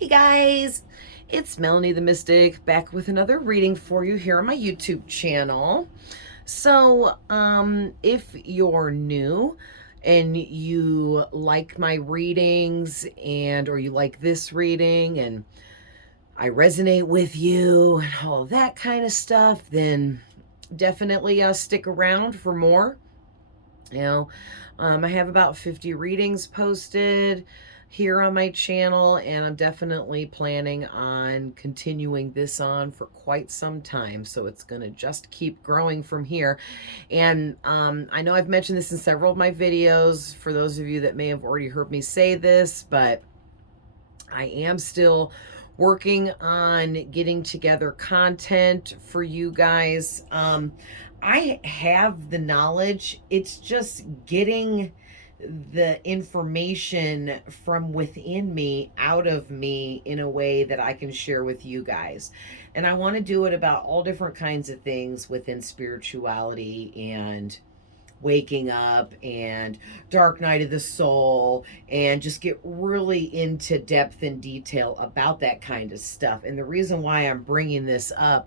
Hey guys, it's Melanie the Mystic back with another reading for you here on my YouTube channel. So, if you're new and you like my readings or you like this reading and I resonate with you and all that kind of stuff, then definitely stick around for more. I have about 50 readings posted here on my channel, and I'm definitely planning on continuing this on for quite some time. So it's going to just keep growing from here. And I know I've mentioned this in several of my videos for those of you that may have already heard me say this, but I am still working on getting together content for you guys. I have the knowledge. It's just getting the information from within me out of me in a way that I can share with you guys. And I want to do it about all different kinds of things within spirituality and waking up and dark night of the soul, and just get really into depth and detail about that kind of stuff. And the reason why I'm bringing this up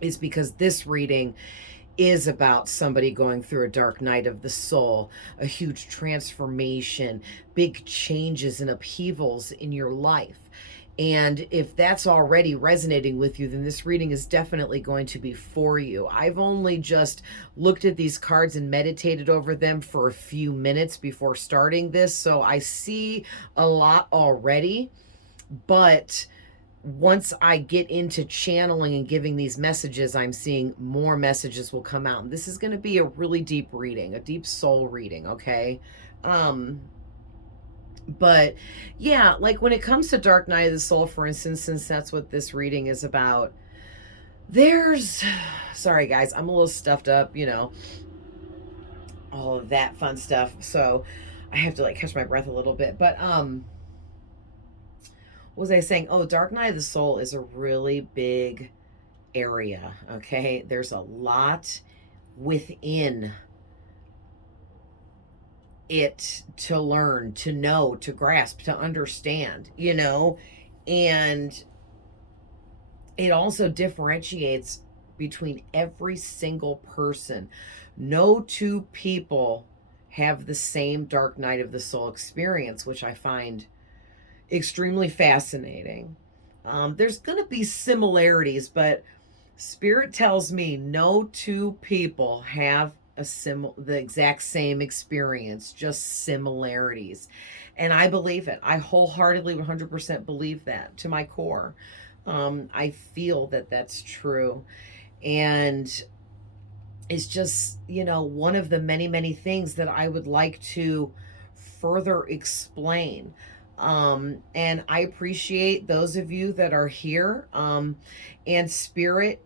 is because this reading is about somebody going through a dark night of the soul, a huge transformation, big changes and upheavals in your life. And if that's already resonating with you, then this reading is definitely going to be for you. I've only just looked at these cards and meditated over them for a few minutes before starting this, so I see a lot already. But once I get into channeling and giving these messages, I'm seeing more messages will come out. And this is going to be a really deep reading, a deep soul reading, okay? But yeah, like when it comes to Dark Night of the Soul, for instance, since that's what this reading is about, sorry guys, I'm a little stuffed up, all of that fun stuff. So I have to catch my breath a little bit. But what was I saying? Oh, Dark Night of the Soul is a really big area, okay? There's a lot within it to learn, to know, to grasp, to understand, and it also differentiates between every single person. No two people have the same dark night of the soul experience, which I find extremely fascinating. There's going to be similarities, but Spirit tells me no two people have the exact same experience, just similarities. And I believe it. I wholeheartedly 100% believe that to my core. I feel that that's true. And it's just, one of the many, many things that I would like to further explain. And I appreciate those of you that are here. And Spirit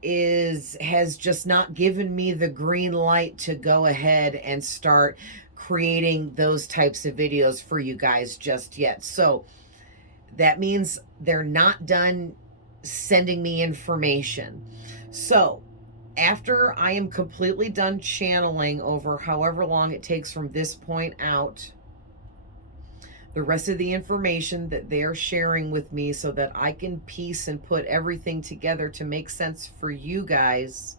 has just not given me the green light to go ahead and start creating those types of videos for you guys just yet. So that means they're not done sending me information. So after I am completely done channeling over however long it takes from this point out, the rest of the information that they're sharing with me so that I can piece and put everything together to make sense for you guys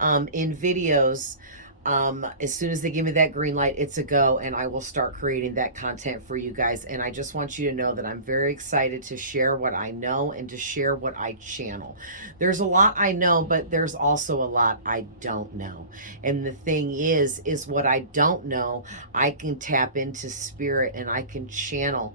in videos. As soon as they give me that green light, it's a go, and I will start creating that content for you guys. And I just want you to know that I'm very excited to share what I know and to share what I channel. There's a lot I know, but there's also a lot I don't know. And the thing is what I don't know, I can tap into Spirit and I can channel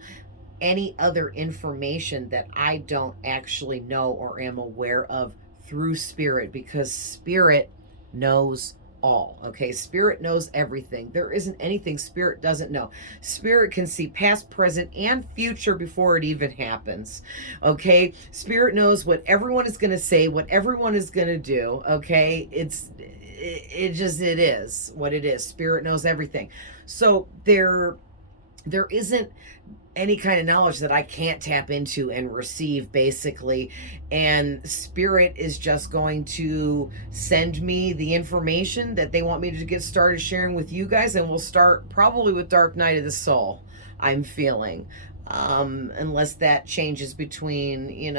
any other information that I don't actually know or am aware of through Spirit, because Spirit knows all. Okay, Spirit knows everything. There isn't anything Spirit doesn't know. Spirit can see past, present, and future before it even happens. Okay, Spirit knows what everyone is going to say, what everyone is going to do. Okay, it is what it is. Spirit knows everything. So there isn't any kind of knowledge that I can't tap into and receive, basically. And Spirit is just going to send me the information that they want me to get started sharing with you guys. And we'll start probably with Dark Night of the Soul, I'm feeling. unless that changes between,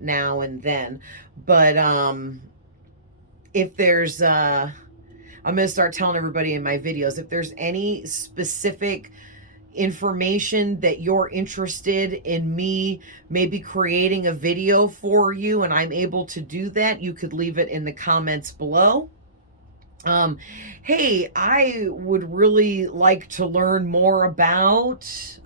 now and then. But if there's I'm going to start telling everybody in my videos, if there's any specific information that you're interested in me maybe creating a video for you and I'm able to do that, you could leave it in the comments below. Hey, I would really like to learn more about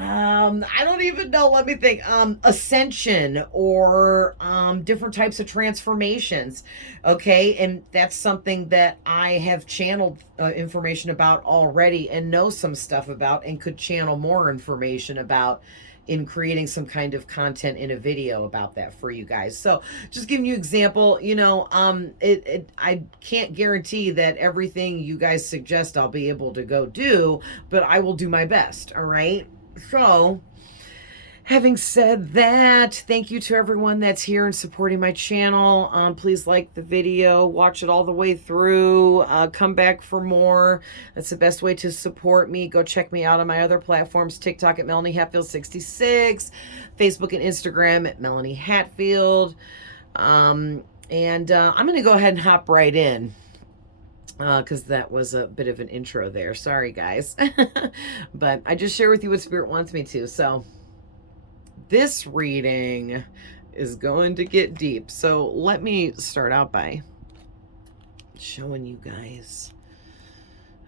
I don't even know. Let me think. Ascension or different types of transformations. Okay, and that's something that I have channeled information about already and know some stuff about and could channel more information about in creating some kind of content in a video about that for you guys. So just giving you example, I can't guarantee that everything you guys suggest I'll be able to go do, but I will do my best. All right. So, having said that, thank you to everyone that's here and supporting my channel. Please like the video, watch it all the way through, come back for more. That's the best way to support me. Go check me out on my other platforms, TikTok at Melanie Hatfield 66, Facebook and Instagram at Melanie Hatfield. I'm going to go ahead and hop right in. Because that was a bit of an intro there. Sorry, guys. But I just share with you what Spirit wants me to. So this reading is going to get deep. So let me start out by showing you guys.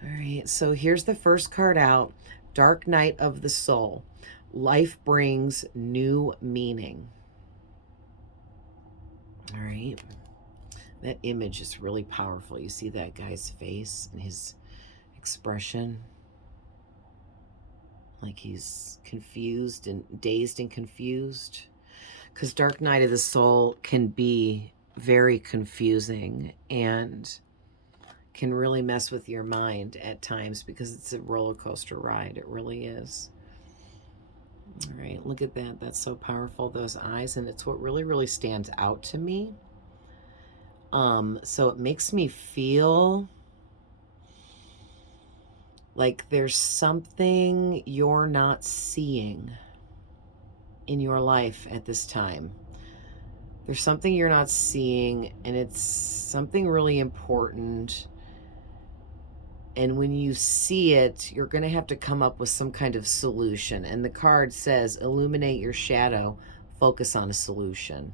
All right, so here's the first card out. Dark Night of the Soul. Life brings new meaning. All right. That image is really powerful. You see that guy's face and his expression? Like he's confused and dazed and confused. Because Dark Night of the Soul can be very confusing and can really mess with your mind at times because it's a roller coaster ride. It really is. All right, look at that. That's so powerful, those eyes. And it's what really, really stands out to me. So it makes me feel like there's something you're not seeing in your life at this time. There's something you're not seeing, and it's something really important. And when you see it, you're going to have to come up with some kind of solution. And the card says, illuminate your shadow, focus on a solution.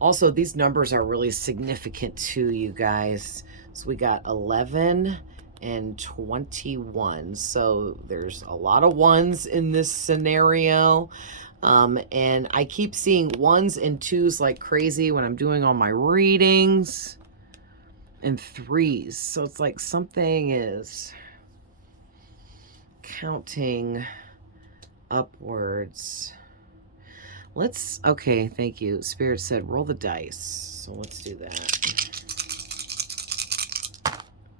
Also, these numbers are really significant too, you guys. So we got 11 and 21. So there's a lot of ones in this scenario. And I keep seeing ones and twos like crazy when I'm doing all my readings. And threes. So it's like something is counting upwards. Okay, thank you. Spirit said roll the dice. So let's do that.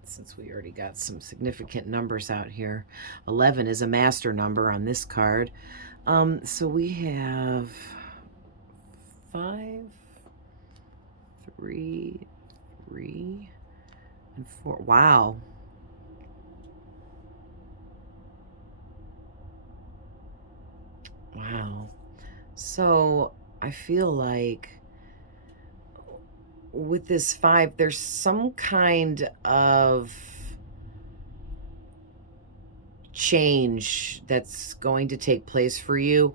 Since we already got some significant numbers out here. 11 is a master number on this card. So we have 5, 3, 3, and 4. Wow. Wow. So I feel like with this 5, there's some kind of change that's going to take place for you,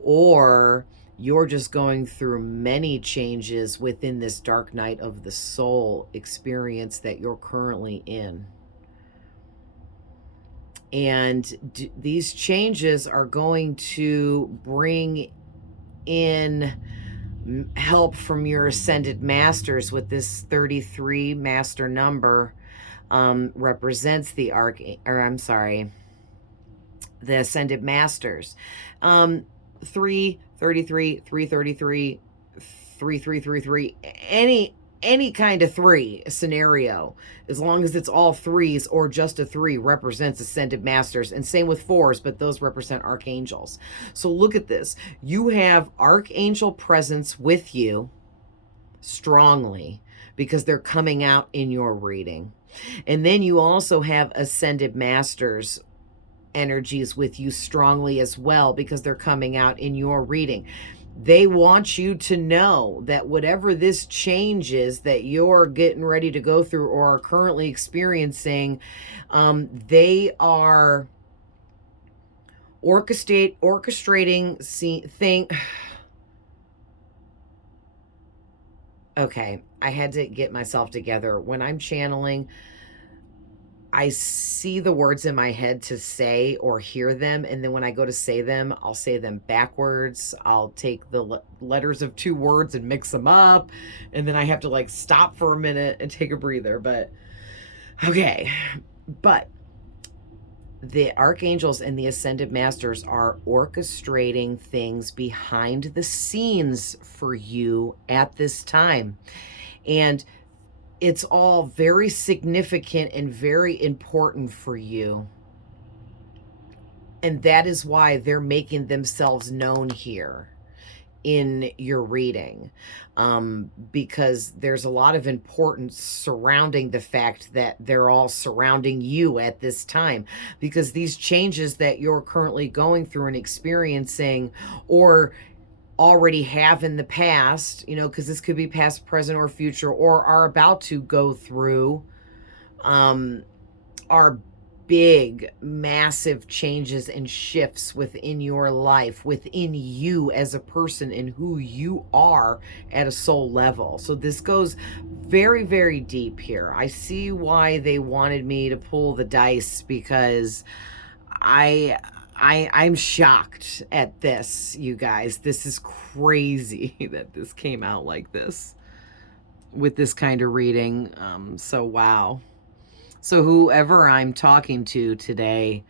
or you're just going through many changes within this dark night of the soul experience that you're currently in. And these changes are going to bring in help from your ascended masters. With this 33 master number represents the the ascended masters. 3, 33, 333, 3333, any kind of 3 scenario, as long as it's all 3s or just a 3, represents ascended masters. And same with 4s, but those represent archangels. So look at this. You have archangel presence with you strongly because they're coming out in your reading. And then you also have ascended masters energies with you strongly as well, because they're coming out in your reading. They want you to know that whatever this change is that you're getting ready to go through or are currently experiencing, they are orchestrating thing. Okay, I had to get myself together. When I'm channeling, I see the words in my head to say or hear them, and then when I go to say them, I'll say them backwards. I'll take the letters of two words and mix them up, and then I have to like stop for a minute and take a breather. But okay, but the archangels and the ascended masters are orchestrating things behind the scenes for you at this time. And it's all very significant and very important for you. And that is why they're making themselves known here in your reading, because there's a lot of importance surrounding the fact that they're all surrounding you at this time, because these changes that you're currently going through and experiencing or already have in the past, you know, because this could be past, present, or future, or are about to go through, are big, massive changes and shifts within your life, within you as a person and who you are at a soul level. So this goes very, very deep here. I see why they wanted me to pull the dice, because I'm shocked at this, you guys. This is crazy that this came out like this with this kind of reading. So wow. So whoever I'm talking to today,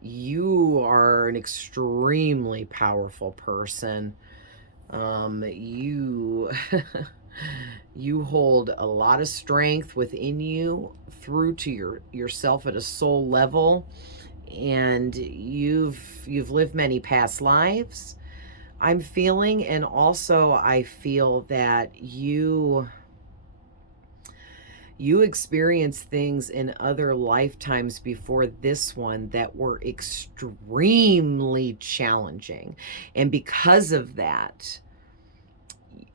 you are an extremely powerful person. You you hold a lot of strength within you through to yourself at a soul level, and you've lived many past lives, I'm feeling. And also I feel that you experienced things in other lifetimes before this one that were extremely challenging. And because of that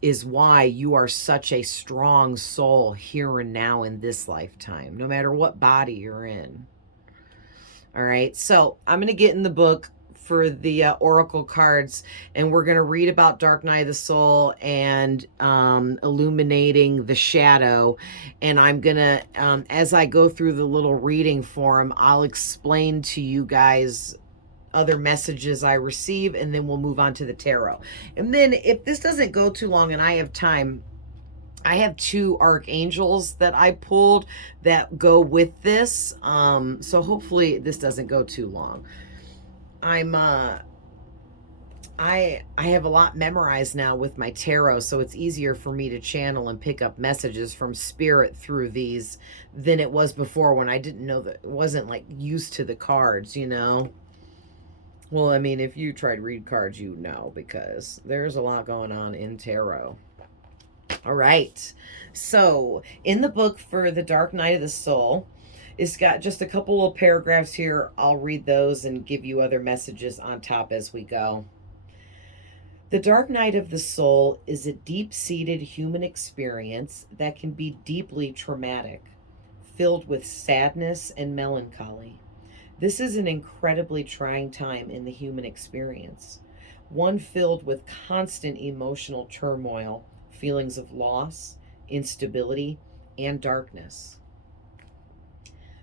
is why you are such a strong soul here and now in this lifetime, no matter what body you're in. All right, so I'm going to get in the book for the oracle cards, and we're going to read about Dark Night of the Soul and illuminating the shadow. And I'm going to, as I go through the little reading form, I'll explain to you guys other messages I receive, and then we'll move on to the tarot. And then if this doesn't go too long and I have time, I have two archangels that I pulled that go with this. So hopefully this doesn't go too long. I have a lot memorized now with my tarot, so it's easier for me to channel and pick up messages from spirit through these than it was before, when I didn't know that, wasn't like used to the cards, you know. Well, I mean, if you tried read cards, you know, because there's a lot going on in tarot. All right. So in the book for the Dark Night of the Soul, it's got just a couple of paragraphs here. I'll read those and give you other messages on top as we go. The dark night of the soul is a deep-seated human experience that can be deeply traumatic, filled with sadness and melancholy. This is an incredibly trying time in the human experience, one filled with constant emotional turmoil, feelings of loss, instability, and darkness.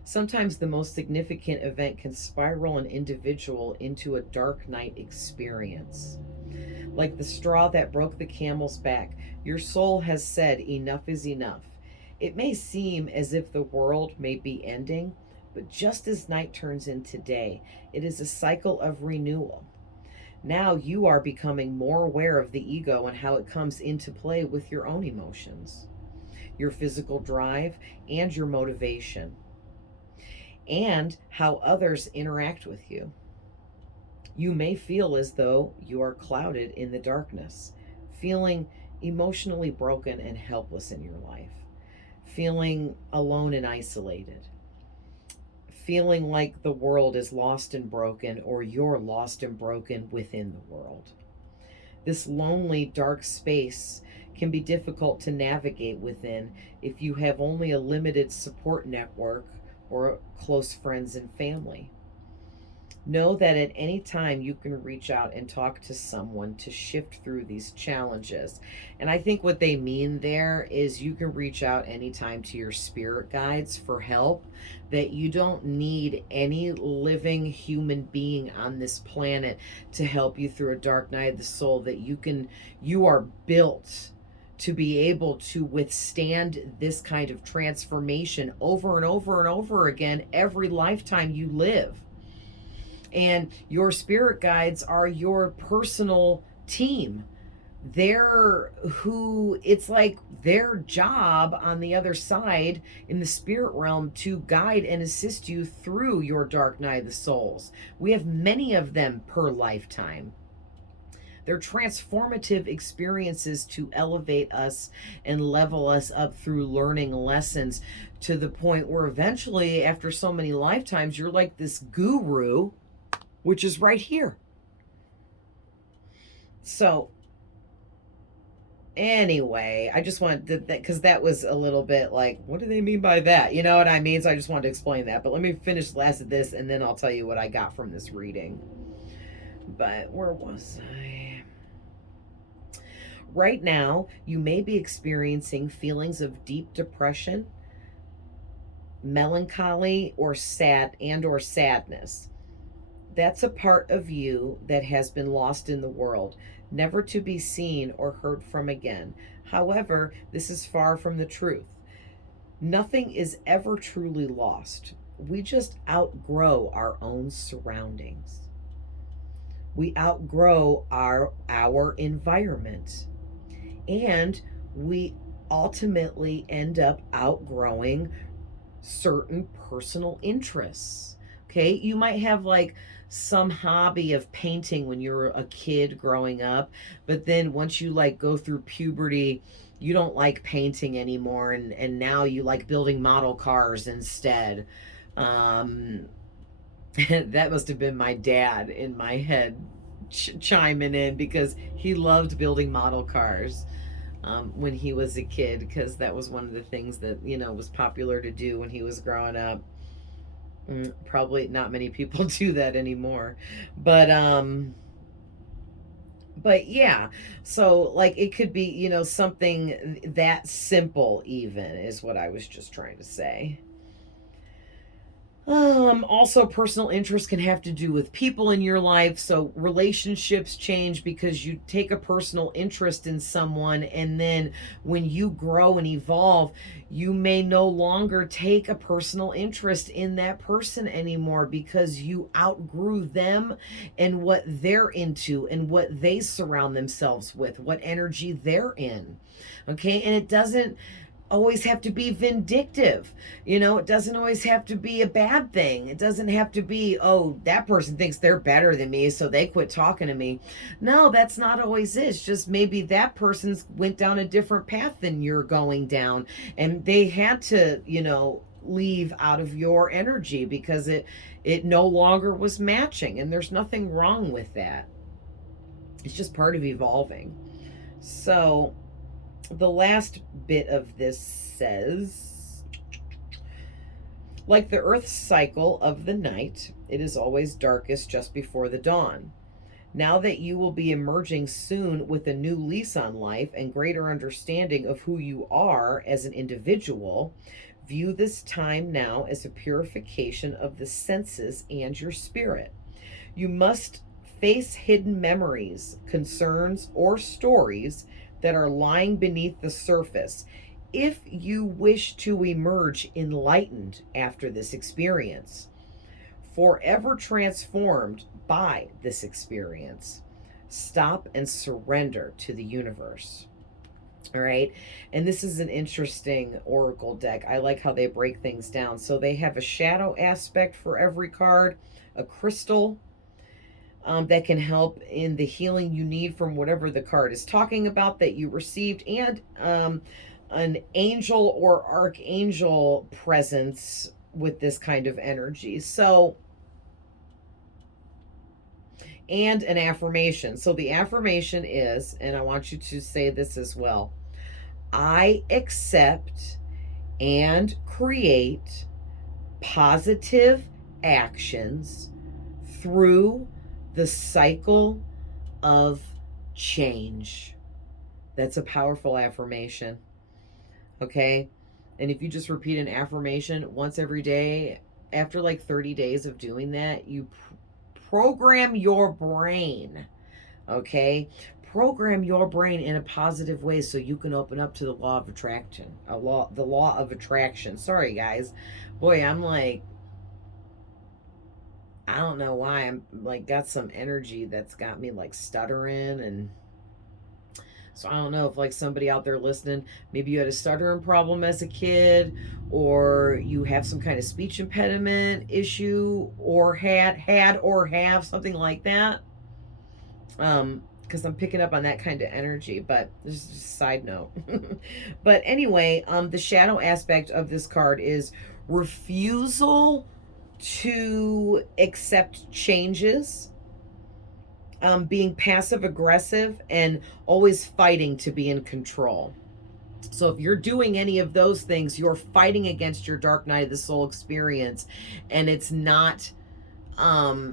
Sometimes the most significant event can spiral an individual into a dark night experience. Like the straw that broke the camel's back, your soul has said enough is enough. It may seem as if the world may be ending, but just as night turns into day, it is a cycle of renewal. Now you are becoming more aware of the ego and how it comes into play with your own emotions, your physical drive, and your motivation, and how others interact with you. You may feel as though you are clouded in the darkness, feeling emotionally broken and helpless in your life, feeling alone and isolated, feeling like the world is lost and broken, or you're lost and broken within the world. This lonely, dark space can be difficult to navigate within if you have only a limited support network or close friends and family. Know that at any time you can reach out and talk to someone to shift through these challenges. And I think what they mean there is you can reach out anytime to your spirit guides for help, that you don't need any living human being on this planet to help you through a dark night of the soul, that you are built to be able to withstand this kind of transformation over and over and over again every lifetime you live. And your spirit guides are your personal team. It's like their job on the other side in the spirit realm to guide and assist you through your dark night of the souls. We have many of them per lifetime. They're transformative experiences to elevate us and level us up through learning lessons, to the point where eventually, after so many lifetimes, you're like this guru, which is right here. So anyway, I just wanted that, because that was a little bit like, what do they mean by that? You know what I mean? So I just wanted to explain that. But let me finish the last of this, and then I'll tell you what I got from this reading. But where was I? Right now, you may be experiencing feelings of deep depression, melancholy, or sadness. That's a part of you that has been lost in the world, never to be seen or heard from again. However, this is far from the truth. Nothing is ever truly lost. We just outgrow our own surroundings. We outgrow our environment. And we ultimately end up outgrowing certain personal interests. Okay, you might have like some hobby of painting when you were a kid growing up, but then once you like go through puberty, you don't like painting anymore, and now you like building model cars instead. That must have been my dad in my head chiming in, because he loved building model cars when he was a kid, because that was one of the things that, was popular to do when he was growing up. Probably not many people do that anymore, but yeah, so like it could be, something that simple even, is what I was just trying to say. Also, personal interest can have to do with people in your life. So relationships change because you take a personal interest in someone, and then when you grow and evolve, you may no longer take a personal interest in that person anymore, because you outgrew them and what they're into and what they surround themselves with, what energy they're in. Okay, and it doesn't always have to be vindictive. It doesn't always have to be a bad thing. It doesn't have to be, oh, that person thinks they're better than me, so they quit talking to me. No, that's not always it. It's just maybe that person's went down a different path than you're going down, and they had to, leave out of your energy because it no longer was matching, and there's nothing wrong with that. It's just part of evolving. So the last bit of this says, like the Earth's cycle of the night, it is always darkest just before the dawn. Now that you will be emerging soon with a new lease on life and greater understanding of who you are as an individual, view this time now as a purification of the senses and your spirit. You must face hidden memories, concerns, or stories that are lying beneath the surface if you wish to emerge enlightened after this experience, forever transformed by this experience. Stop and surrender to the universe. All right. And this is an interesting oracle deck. I like how they break things down. So they have a shadow aspect for every card, a crystal, that can help in the healing you need from whatever the card is talking about that you received, and an angel or archangel presence with this kind of energy. So, and an affirmation. So the affirmation is, and I want you to say this as well: I accept and create positive actions through the cycle of change. That's a powerful affirmation. Okay? And if you just repeat an affirmation once every day, after like 30 days of doing that, you program your brain. Okay? Program your brain in a positive way so you can open up to the law of attraction. The law of attraction. Sorry, guys. Boy, I'm like, I don't know why I'm like got some energy that's got me like stuttering. And so I don't know if like somebody out there listening, maybe you had a stuttering problem as a kid, or you have some kind of speech impediment issue, or had or have something like that. Because I'm picking up on that kind of energy, but just a side note. But anyway, the shadow aspect of this card is refusal to accept changes, being passive aggressive, and always fighting to be in control. So if you're doing any of those things, you're fighting against your dark night of the soul experience, and it's not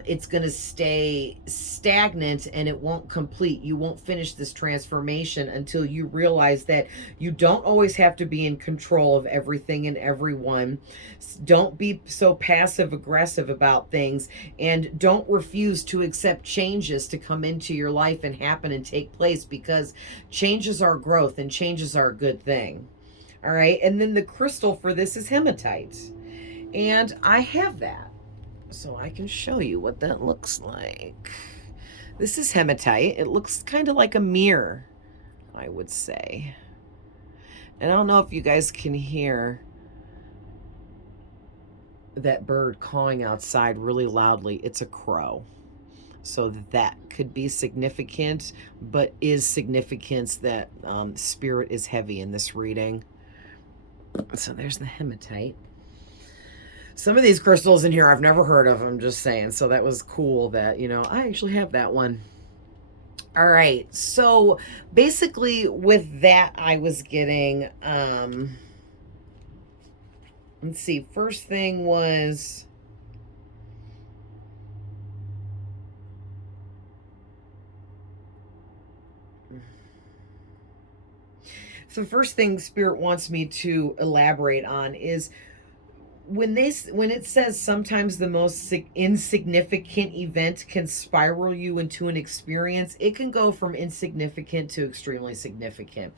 it's going to stay stagnant and it won't complete. You won't finish this transformation until you realize that you don't always have to be in control of everything and everyone. Don't be so passive aggressive about things, and don't refuse to accept changes to come into your life and happen and take place, because changes are growth and changes are a good thing. All right. And then the crystal for this is hematite. And I have that, so I can show you what that looks like. This is hematite. It looks kind of like a mirror, I would say. And I don't know if you guys can hear that bird cawing outside really loudly. It's a crow. So that could be significant, but is significance that spirit is heavy in this reading. So there's the hematite. Some of these crystals in here I've never heard of, I'm just saying. So that was cool that, I actually have that one. All right. So basically with that, I was getting, let's see, first thing was, so the first thing Spirit wants me to elaborate on is, when it says sometimes the most insignificant event can spiral you into an experience, it can go from insignificant to extremely significant.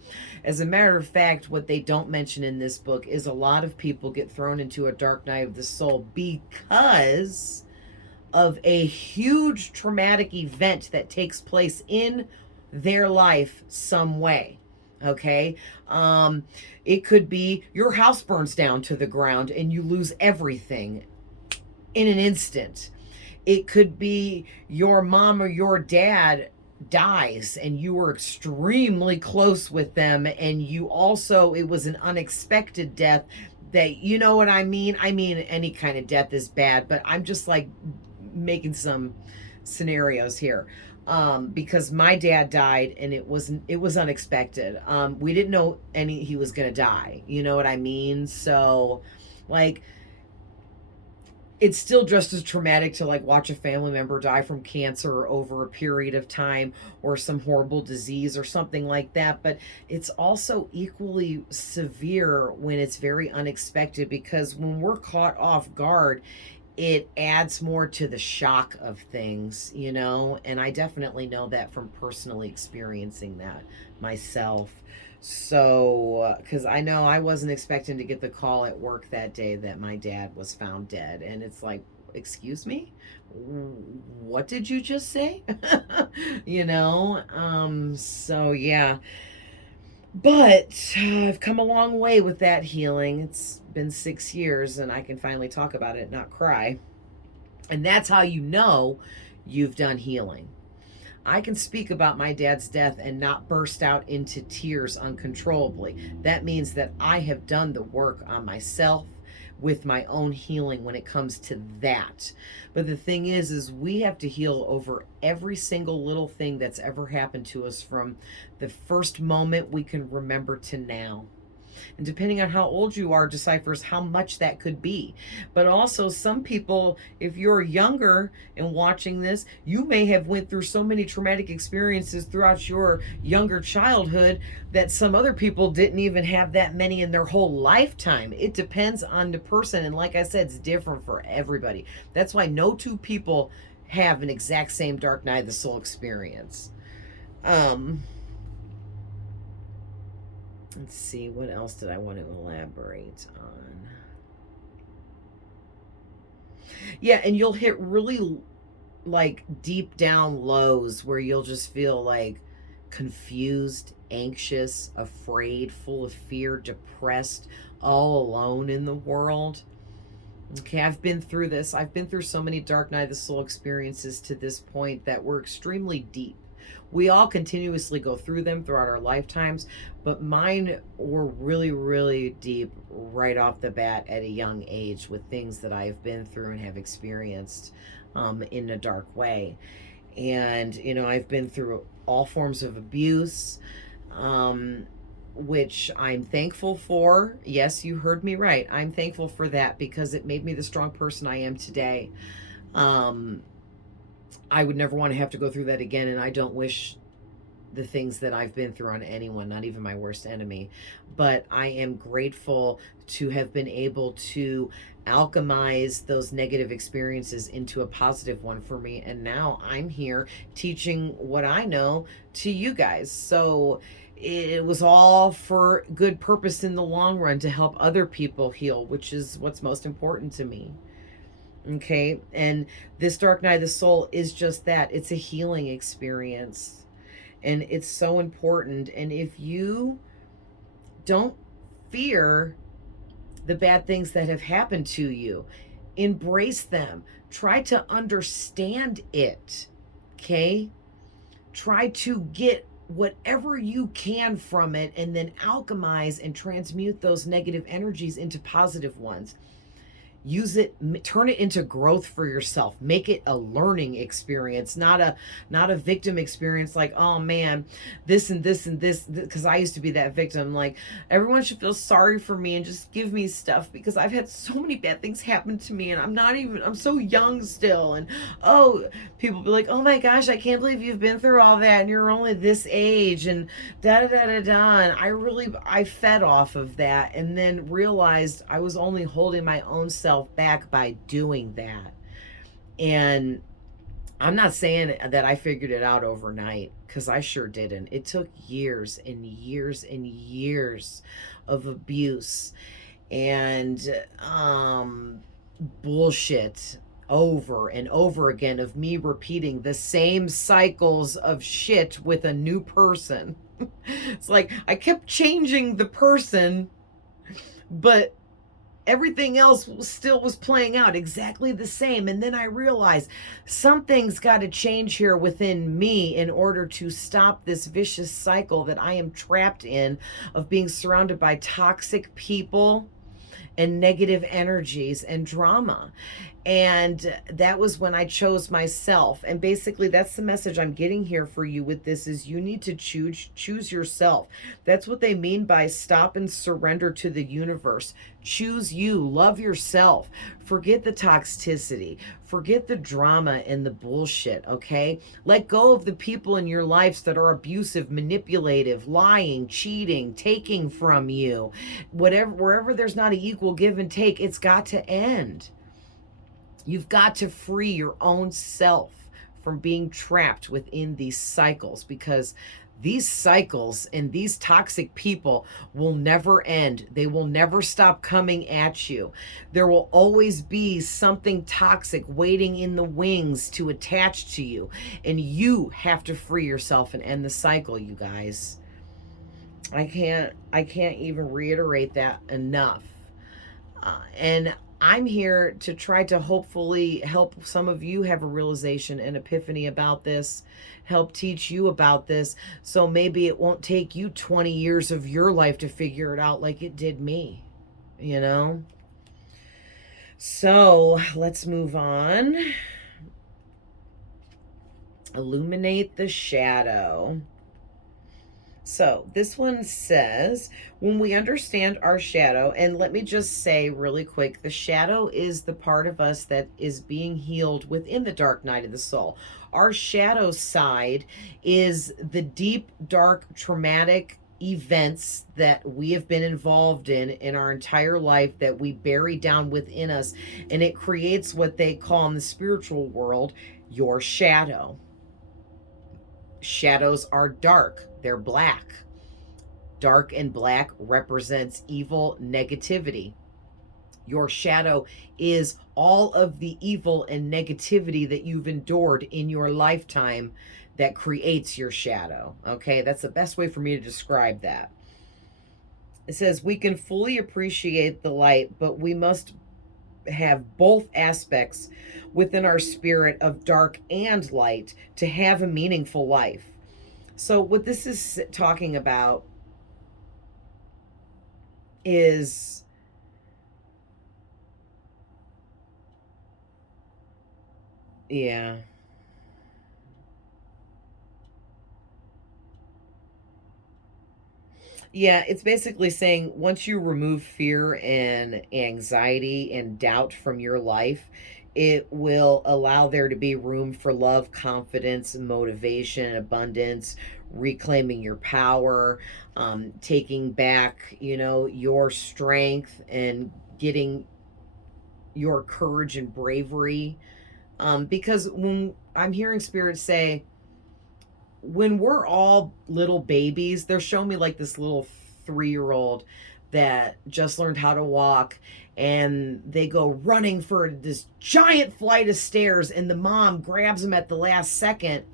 As a matter of fact, what they don't mention in this book is a lot of people get thrown into a dark night of the soul because of a huge traumatic event that takes place in their life some way. Okay. It could be your house burns down to the ground and you lose everything in an instant. It could be your mom or your dad dies and you were extremely close with them, and you also, it was an unexpected death that, you know what I mean? I mean, any kind of death is bad, but I'm just like making some scenarios here. Because my dad died and it was unexpected. We didn't know he was going to die. You know what I mean? So like, it's still just as traumatic to like watch a family member die from cancer over a period of time, or some horrible disease or something like that. But it's also equally severe when it's very unexpected, because when we're caught off guard, it adds more to the shock of things, and I definitely know that from personally experiencing that myself. So, because I know I wasn't expecting to get the call at work that day that my dad was found dead. And it's like, excuse me? What did you just say? So yeah. But I've come a long way with that healing. It's been 6 years and I can finally talk about it and not cry. And that's how you know you've done healing. I can speak about my dad's death and not burst out into tears uncontrollably. That means that I have done the work on myself with my own healing when it comes to that. But the thing is we have to heal over every single little thing that's ever happened to us from the first moment we can remember to now. And depending on how old you are, deciphers how much that could be. But also some people, if you're younger and watching this, you may have went through so many traumatic experiences throughout your younger childhood that some other people didn't even have that many in their whole lifetime. It depends on the person, and like I said, it's different for everybody. That's why no two people have an exact same dark night of the soul experience. Let's see, what else did I want to elaborate on? Yeah, and you'll hit really like deep down lows where you'll just feel like confused, anxious, afraid, full of fear, depressed, all alone in the world. Okay, I've been through this. I've been through so many dark night of the soul experiences to this point that were extremely deep. We all continuously go through them throughout our lifetimes, but mine were really, really deep right off the bat at a young age with things that I've been through and have experienced in a dark way. And, you know, I've been through all forms of abuse, which I'm thankful for. Yes, you heard me right. I'm thankful for that because it made me the strong person I am today. I would never want to have to go through that again, and I don't wish the things that I've been through on anyone, not even my worst enemy. But I am grateful to have been able to alchemize those negative experiences into a positive one for me. And now I'm here teaching what I know to you guys. So it was all for good purpose in the long run to help other people heal, which is what's most important to me. Okay, and this dark night of the soul is just that. It's a healing experience, and it's so important. And if you don't fear the bad things that have happened to you, embrace them. Try to understand it. Okay, try to get whatever you can from it, and then alchemize and transmute those negative energies into positive ones. Use it, turn it into growth for yourself. Make it a learning experience, not a victim experience like, oh man, this and this and this, because I used to be that victim. Like, everyone should feel sorry for me and just give me stuff because I've had so many bad things happen to me and I'm so young still. And oh, people be like, oh my gosh, I can't believe you've been through all that and you're only this age and da da da da da. And I fed off of that and then realized I was only holding my own self back by doing that. And I'm not saying that I figured it out overnight, because I sure didn't. It took years and years and years of abuse and bullshit over and over again, of me repeating the same cycles of shit with a new person. It's like I kept changing the person, but everything else still was playing out exactly the same. And then I realized something's got to change here within me in order to stop this vicious cycle that I am trapped in of being surrounded by toxic people and negative energies and drama. And that was when I chose myself. And basically that's the message I'm getting here for you with this, is you need to choose yourself. That's what they mean by stop and surrender to the universe. Choose you, love yourself, forget the toxicity, forget the drama and the bullshit, okay? Let go of the people in your lives that are abusive, manipulative, lying, cheating, taking from you. Wherever there's not an equal give and take, it's got to end. You've got to free your own self from being trapped within these cycles, because these cycles and these toxic people will never end. They will never stop coming at you. There will always be something toxic waiting in the wings to attach to you. And you have to free yourself and end the cycle, you guys. I can't even reiterate that enough. And I'm here to try to hopefully help some of you have a realization and epiphany about this, help teach you about this, so maybe it won't take you 20 years of your life to figure it out like it did me, you know? So let's move on. Illuminate the shadow. So this one says, when we understand our shadow, and let me just say really quick, the shadow is the part of us that is being healed within the dark night of the soul. Our shadow side is the deep, dark, traumatic events that we have been involved in our entire life that we bury down within us, and it creates what they call in the spiritual world your shadow. Shadows are dark, they're black. Dark and black represents evil, negativity. Your shadow is all of the evil and negativity that you've endured in your lifetime that creates your shadow. Okay, that's the best way for me to describe that. It says we can fully appreciate the light, but we must have both aspects within our spirit of dark and light to have a meaningful life. So, what this is talking about is yeah. Yeah, it's basically saying once you remove fear and anxiety and doubt from your life, it will allow there to be room for love, confidence, motivation, abundance, reclaiming your power, taking back, your strength and getting your courage and bravery. Because when I'm hearing spirits say, when we're all little babies, they're showing me like this little 3-year-old that just learned how to walk, and they go running for this giant flight of stairs, and the mom grabs them at the last second.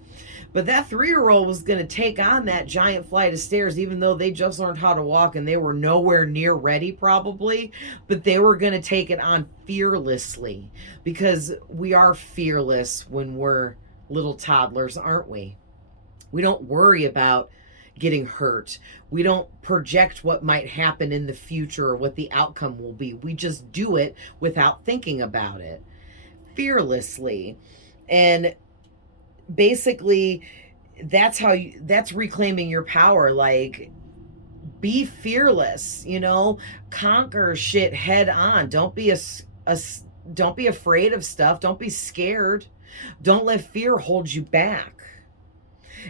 But that 3-year-old was going to take on that giant flight of stairs, even though they just learned how to walk and they were nowhere near ready, probably. But they were going to take it on fearlessly, because we are fearless when we're little toddlers, aren't we? We don't worry about getting hurt. We don't project what might happen in the future or what the outcome will be. We just do it without thinking about it, fearlessly. And basically, that's reclaiming your power. Like, be fearless, conquer shit head on. Don't be afraid of stuff. Don't be scared. Don't let fear hold you back.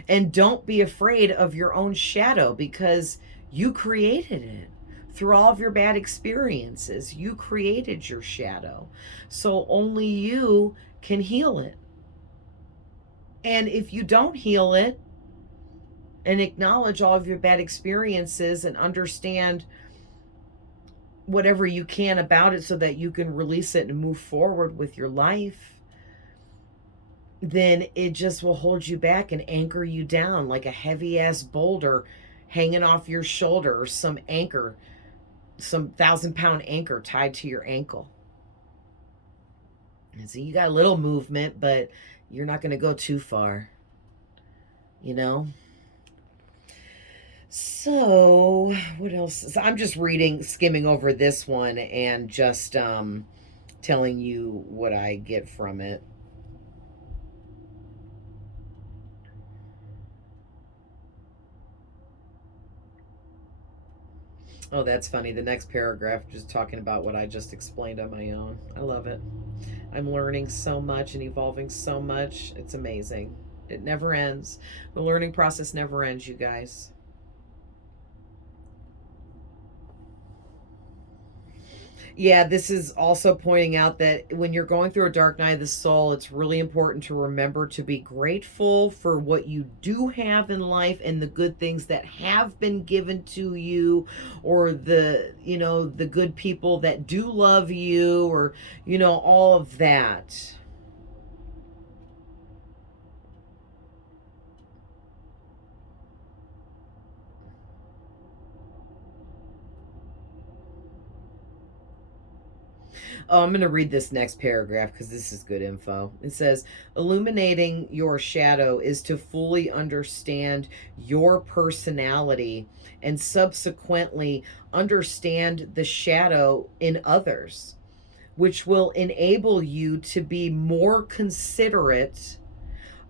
And don't be afraid of your own shadow, because you created it through all of your bad experiences. You created your shadow. So only you can heal it. And if you don't heal it and acknowledge all of your bad experiences and understand whatever you can about it so that you can release it and move forward with your life, then it just will hold you back and anchor you down like a heavy ass boulder hanging off your shoulder, or some anchor, some 1,000-pound anchor tied to your ankle. And so you got a little movement, but you're not going to go too far, you know? So, what else? So I'm just skimming over this one and just telling you what I get from it. Oh, that's funny. The next paragraph just talking about what I just explained on my own. I love it. I'm learning so much and evolving so much. It's amazing. It never ends. The learning process never ends, you guys. Yeah, this is also pointing out that when you're going through a dark night of the soul, it's really important to remember to be grateful for what you do have in life and the good things that have been given to you, or the good people that do love you, or all of that. Oh, I'm going to read this next paragraph because this is good info. It says, illuminating your shadow is to fully understand your personality and subsequently understand the shadow in others, which will enable you to be more considerate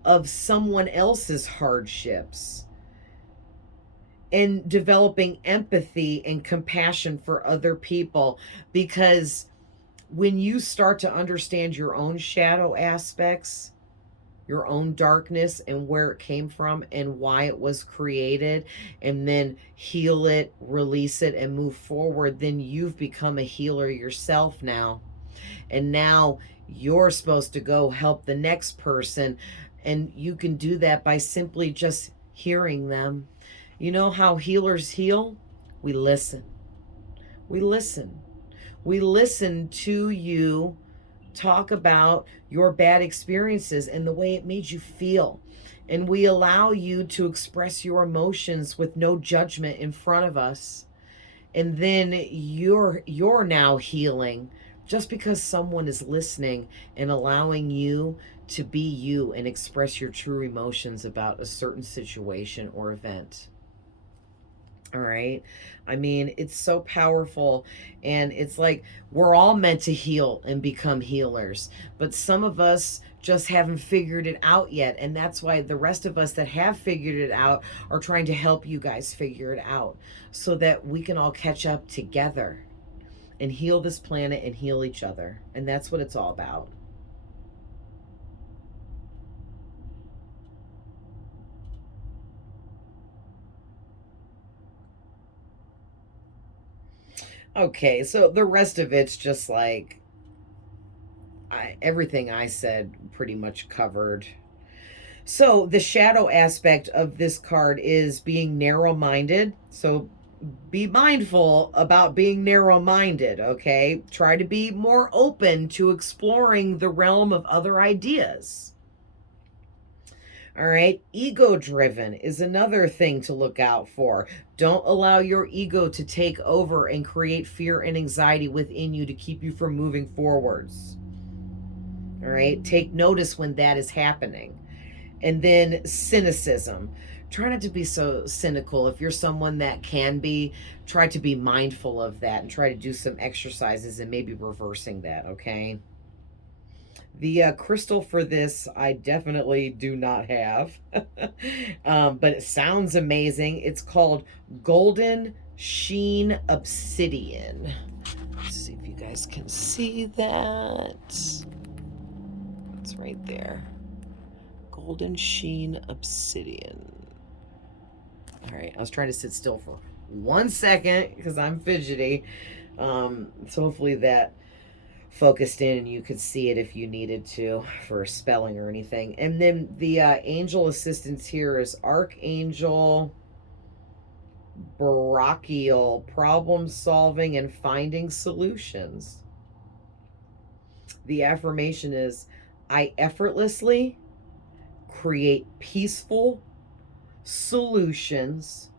of someone else's hardships and developing empathy and compassion for other people. Because when you start to understand your own shadow aspects, your own darkness and where it came from and why it was created, and then heal it, release it, and move forward, then you've become a healer yourself now. And now you're supposed to go help the next person. And you can do that by simply just hearing them. You know how healers heal? We listen. We listen. We listen to you talk about your bad experiences and the way it made you feel. And we allow you to express your emotions with no judgment in front of us. And then you're now healing just because someone is listening and allowing you to be you and express your true emotions about a certain situation or event. All right. I mean, it's so powerful. And it's like we're all meant to heal and become healers. But some of us just haven't figured it out yet. And that's why the rest of us that have figured it out are trying to help you guys figure it out so that we can all catch up together and heal this planet and heal each other. And that's what it's all about. Okay, so the rest of it's just like everything I said pretty much covered. So the shadow aspect of this card is being narrow-minded. So be mindful about being narrow-minded, okay? Try to be more open to exploring the realm of other ideas. All right, ego-driven is another thing to look out for. Don't allow your ego to take over and create fear and anxiety within you to keep you from moving forwards. All right, take notice when that is happening. And then cynicism. Try not to be so cynical. If you're someone that can be, try to be mindful of that and try to do some exercises and maybe reversing that, okay? The crystal for this, I definitely do not have, but it sounds amazing. It's called Golden Sheen Obsidian. Let's see if you guys can see that. It's right there. Golden Sheen Obsidian. All right, I was trying to sit still for 1 second because I'm fidgety. So hopefully that focused in and you could see it if you needed to for spelling or anything. And then the angel assistance here is Archangel Barachiel, problem solving and finding solutions. The affirmation is, I effortlessly create peaceful solutions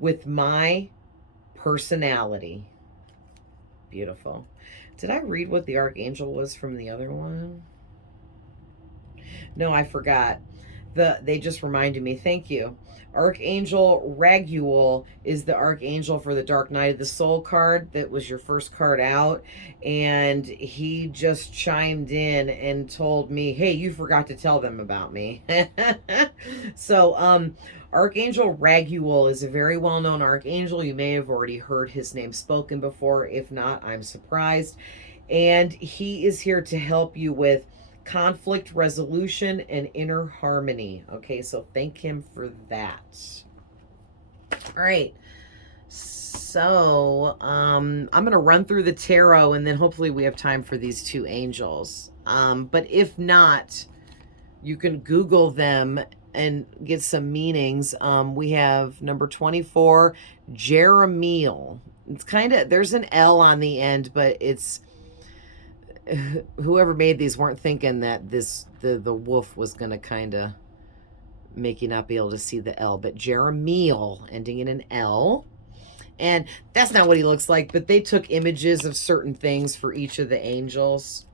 with my personality. Beautiful. Did I read what the archangel was from the other one? No, I forgot. They just reminded me. Thank you. Archangel Raguel is the archangel for the Dark Night of the Soul card. That was your first card out. And he just chimed in and told me, hey, you forgot to tell them about me. So, Archangel Raguel is a very well-known archangel. You may have already heard his name spoken before. If not, I'm surprised. And he is here to help you with conflict resolution and inner harmony. Okay, so thank him for that. All right. So, I'm going to run through the tarot and then hopefully we have time for these two angels. But if not, you can Google them and get some meanings. We have number 24, Jeremiel. It's kind of, there's an L on the end, but it's, whoever made these weren't thinking that the wolf was going to kind of make you not be able to see the L, but Jeremiel ending in an L. And that's not what he looks like, but they took images of certain things for each of the angels.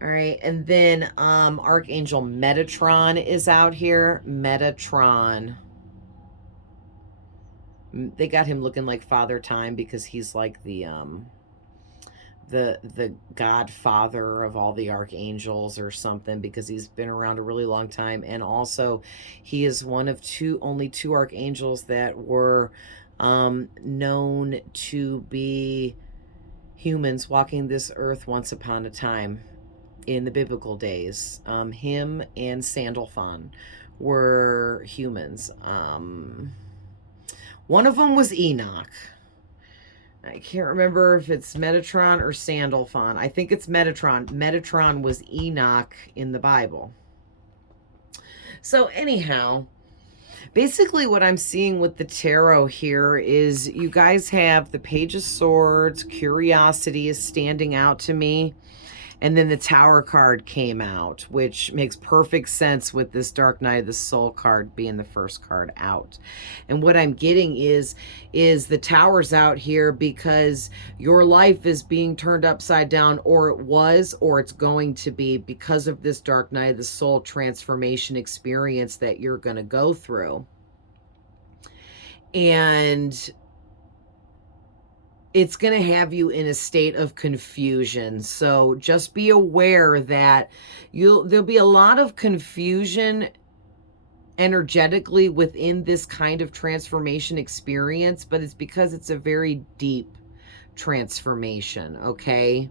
All right, and then Archangel Metatron is out here. Metatron. They got him looking like Father Time because he's like the godfather of all the archangels or something, because he's been around a really long time. And also he is one of only two archangels that were known to be humans walking this earth once upon a time in the biblical days. Him and Sandalphon were humans. One of them was Enoch. I can't remember if it's Metatron or Sandalphon. I think it's Metatron. Metatron was Enoch in the Bible. So anyhow, basically what I'm seeing with the tarot here is you guys have the Page of Swords. Curiosity is standing out to me. And then the Tower card came out, which makes perfect sense with this Dark Night of the Soul card being the first card out. And what I'm getting is the Tower's out here because your life is being turned upside down, or it was, or it's going to be, because of this Dark Night of the Soul transformation experience that you're going to go through. And it's going to have you in a state of confusion. So just be aware that there'll be a lot of confusion energetically within this kind of transformation experience, but it's because it's a very deep transformation, okay?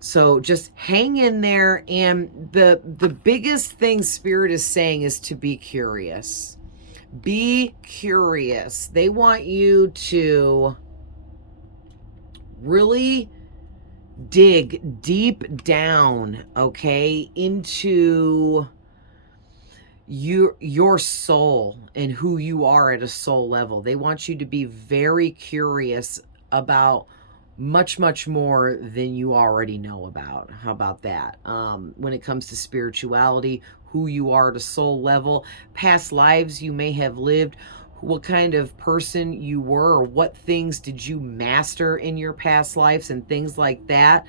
So just hang in there. And the biggest thing Spirit is saying is to be curious. Be curious. They want you to really dig deep down, okay, into your soul and who you are at a soul level. They want you to be very curious about much, much more than you already know about. How about that? When it comes to spirituality, who you are at a soul level, past lives you may have lived, what kind of person you were, or what things did you master in your past lives and things like that.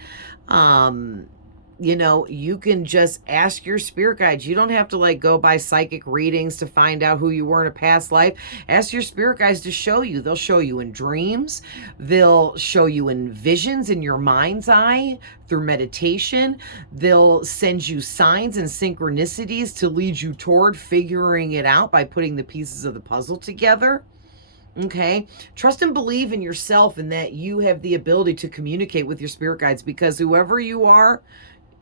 You know, you can just ask your spirit guides. You don't have to like go by psychic readings to find out who you were in a past life. Ask your spirit guides to show you. They'll show you in dreams. They'll show you in visions in your mind's eye through meditation. They'll send you signs and synchronicities to lead you toward figuring it out by putting the pieces of the puzzle together. Okay, trust and believe in yourself and that you have the ability to communicate with your spirit guides, because whoever you are,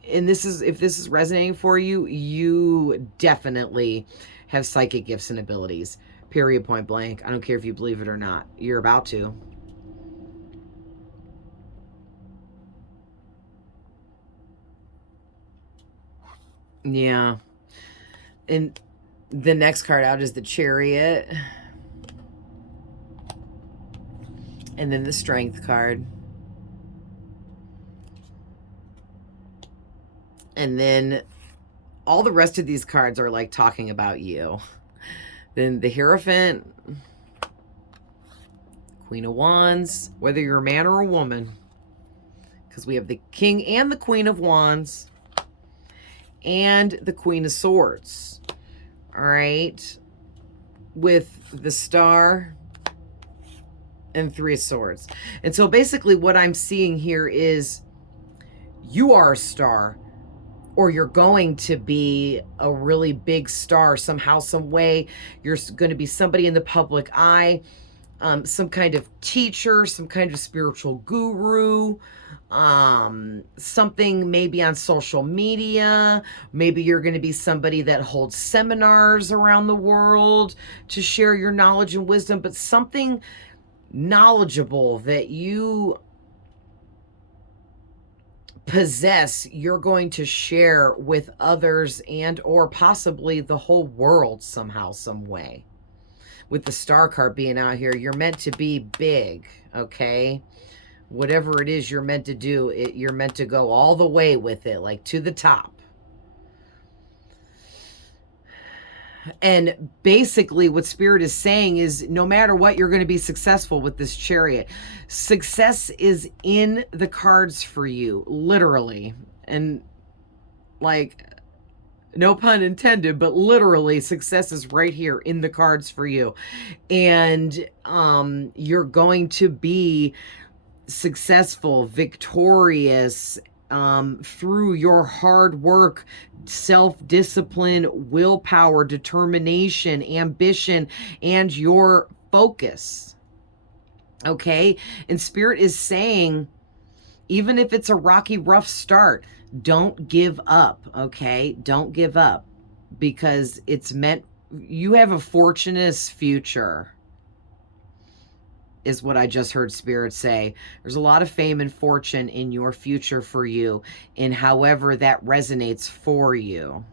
and if this is resonating for you, you definitely have psychic gifts and abilities. Period, point blank. I don't care if you believe it or not. You're about to. Yeah. And the next card out is the Chariot. And then the Strength card. And then all the rest of these cards are like talking about you. Then the Hierophant, Queen of Wands, whether you're a man or a woman, because we have the King and the Queen of Wands and the Queen of Swords. All right. With the Star and Three of Swords. And so basically what I'm seeing here is you are a star, or you're going to be a really big star somehow, some way. You're going to be somebody in the public eye, some kind of teacher, some kind of spiritual guru, something maybe on social media. Maybe you're going to be somebody that holds seminars around the world to share your knowledge and wisdom, but something knowledgeable that you possess, you're going to share with others and or possibly the whole world somehow, some way. With the Star card being out here, you're meant to be big, okay? Whatever it is you're meant to do, you're meant to go all the way with it, like to the top. And basically what Spirit is saying is no matter what, you're going to be successful with this Chariot. Success is in the cards for you, literally. And like, no pun intended, but literally success is right here in the cards for you. And you're going to be successful, victorious, through your hard work, self-discipline, willpower, determination, ambition, and your focus. Okay? And Spirit is saying, even if it's a rocky, rough start, don't give up, okay? Don't give up, because it's meant, you have a fortuitous future, is what I just heard Spirit say. There's a lot of fame and fortune in your future for you, in however that resonates for you.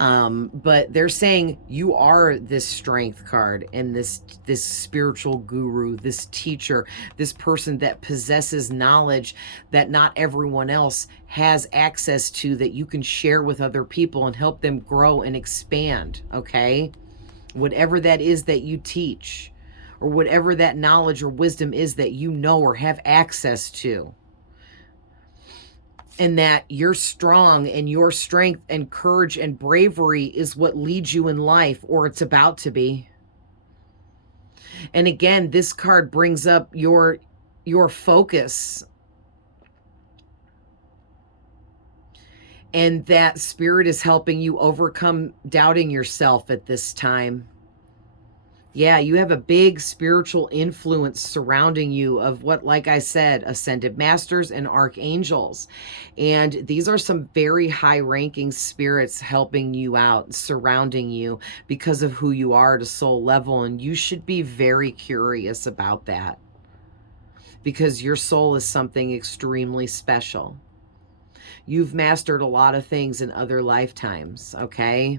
But they're saying you are this strength card, and this spiritual guru, this teacher, this person that possesses knowledge that not everyone else has access to, that you can share with other people and help them grow and expand, okay? Whatever that is that you teach, or whatever that knowledge or wisdom is that you know or have access to. And that you're strong, and your strength and courage and bravery is what leads you in life, or it's about to be. And again, this card brings up your focus. And that Spirit is helping you overcome doubting yourself at this time. Yeah, you have a big spiritual influence surrounding you of what, like I said, ascended masters and archangels. And these are some very high-ranking spirits helping you out, surrounding you because of who you are at a soul level. And you should be very curious about that, because your soul is something extremely special. You've mastered a lot of things in other lifetimes, okay?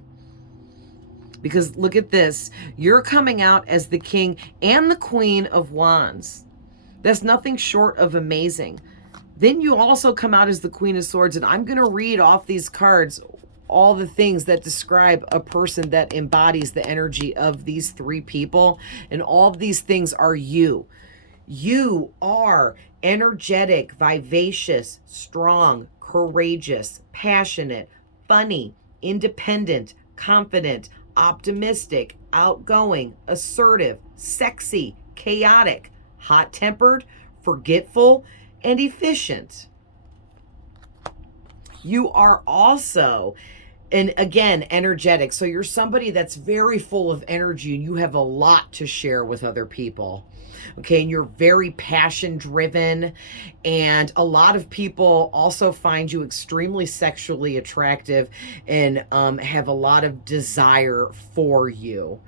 Because look at this. You're coming out as the King and the Queen of Wands. That's nothing short of amazing. Then you also come out as the Queen of Swords. And I'm going to read off these cards all the things that describe a person that embodies the energy of these three people. And all of these things are you. You are energetic, vivacious, strong, courageous, passionate, funny, independent, confident, optimistic, outgoing, assertive, sexy, chaotic, hot-tempered, forgetful, and efficient. You are also, and again, energetic. So you're somebody that's very full of energy, and you have a lot to share with other people. Okay, and you're very passion driven, and a lot of people also find you extremely sexually attractive and have a lot of desire for you.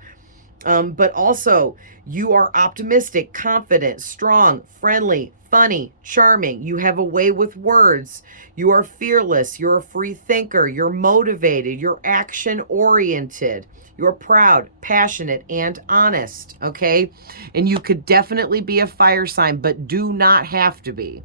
But also, you are optimistic, confident, strong, friendly, funny, charming. You have a way with words. You are fearless. You're a free thinker. You're motivated. You're action-oriented. You're proud, passionate, and honest, okay? And you could definitely be a fire sign, but do not have to be.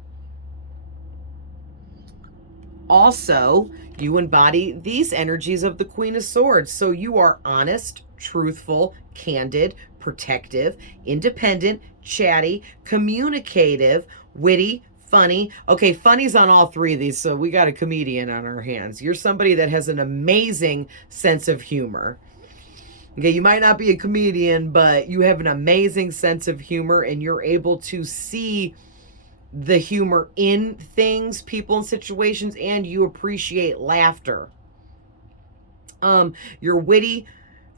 Also, you embody these energies of the Queen of Swords. So you are honest, truthful, candid, protective, independent, chatty, communicative, witty, funny. Okay, funny's on all three of these, so we got a comedian on our hands. You're somebody that has an amazing sense of humor. Okay, you might not be a comedian, but you have an amazing sense of humor, and you're able to see the humor in things, people, and situations, and you appreciate laughter. You're witty,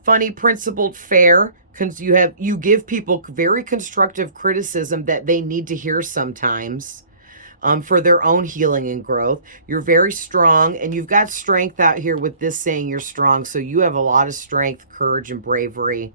funny, principled, fair, because you give people very constructive criticism that they need to hear sometimes. For their own healing and growth. You're very strong, and you've got strength out here with this saying you're strong. So you have a lot of strength, courage, and bravery.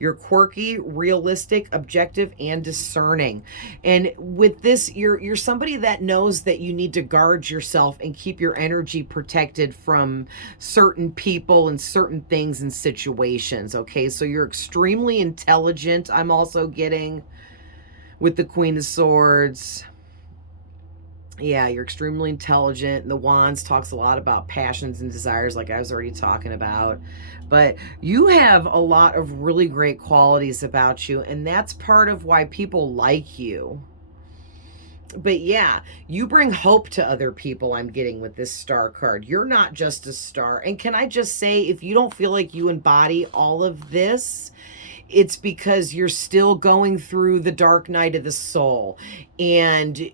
You're quirky, realistic, objective, and discerning. And with this, you're somebody that knows that you need to guard yourself and keep your energy protected from certain people and certain things and situations. Okay, so you're extremely intelligent. I'm also getting with the Queen of Swords. Yeah, you're extremely intelligent. And the Wands talks a lot about passions and desires, like I was already talking about. But you have a lot of really great qualities about you, and that's part of why people like you. But yeah, you bring hope to other people, I'm getting with this star card. You're not just a star. And can I just say, if you don't feel like you embody all of this, it's because you're still going through the dark night of the soul. And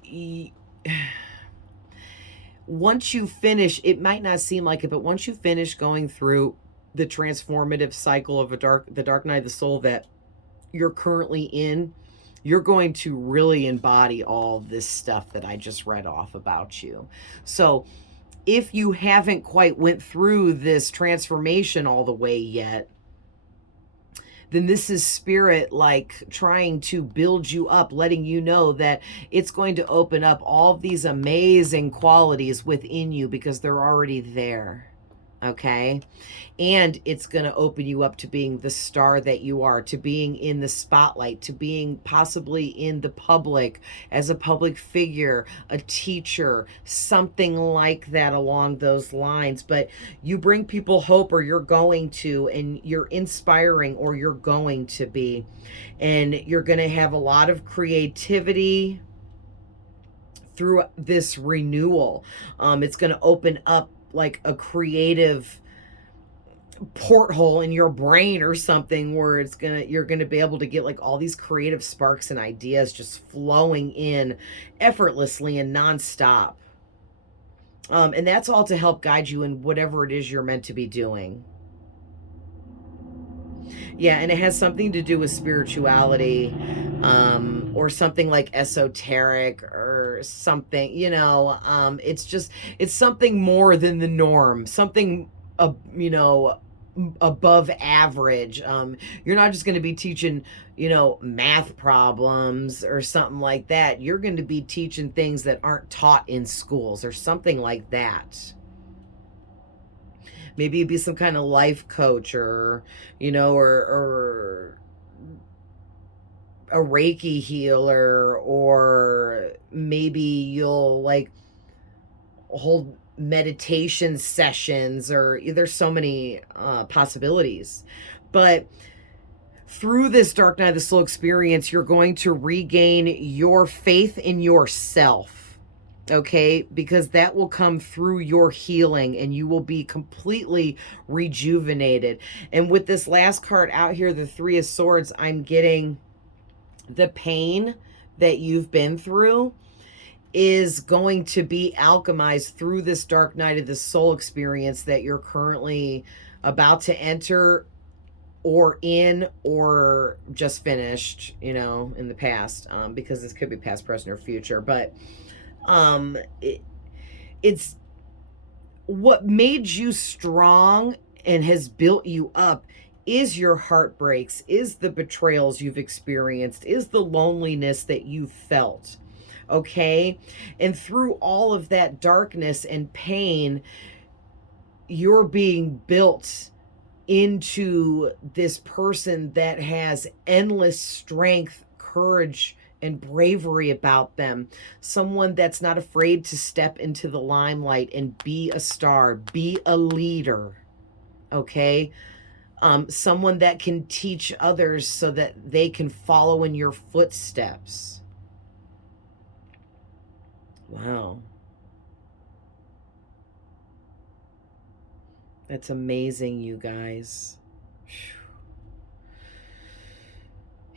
once you finish, it might not seem like it, but once you finish going through the transformative cycle of the dark night of the soul that you're currently in, you're going to really embody all this stuff that I just read off about you. So if you haven't quite went through this transformation all the way yet, then this is spirit like trying to build you up, letting you know that it's going to open up all of these amazing qualities within you because they're already there. Okay. And it's going to open you up to being the star that you are, to being in the spotlight, to being possibly in the public as a public figure, a teacher, something like that along those lines. But you bring people hope, or you're going to, and you're inspiring, or you're going to be. And you're going to have a lot of creativity through this renewal. It's going to open up like a creative porthole in your brain or something where you're gonna be able to get like all these creative sparks and ideas just flowing in effortlessly and nonstop. And that's all to help guide you in whatever it is you're meant to be doing. Yeah, and it has something to do with spirituality, or something like esoteric or something, it's something more than the norm, something, above average. You're not just going to be teaching, math problems or something like that. You're going to be teaching things that aren't taught in schools or something like that. Maybe you'd be some kind of life coach, or a Reiki healer, or maybe you'll like hold meditation sessions, or there's so many possibilities. But through this dark night of the soul experience, you're going to regain your faith in yourself. Okay, because that will come through your healing, and you will be completely rejuvenated. And with this last card out here, the Three of Swords, I'm getting the pain that you've been through is going to be alchemized through this dark night of the soul experience that you're currently about to enter, or in, or just finished, in the past, because this could be past, present, or future. But it's what made you strong and has built you up is your heartbreaks, is the betrayals you've experienced, is the loneliness that you've felt. Okay. And through all of that darkness and pain, you're being built into this person that has endless strength, courage, and bravery about them. Someone that's not afraid to step into the limelight and be a star, be a leader. Okay. Someone that can teach others so that they can follow in your footsteps. Wow. That's amazing, you guys.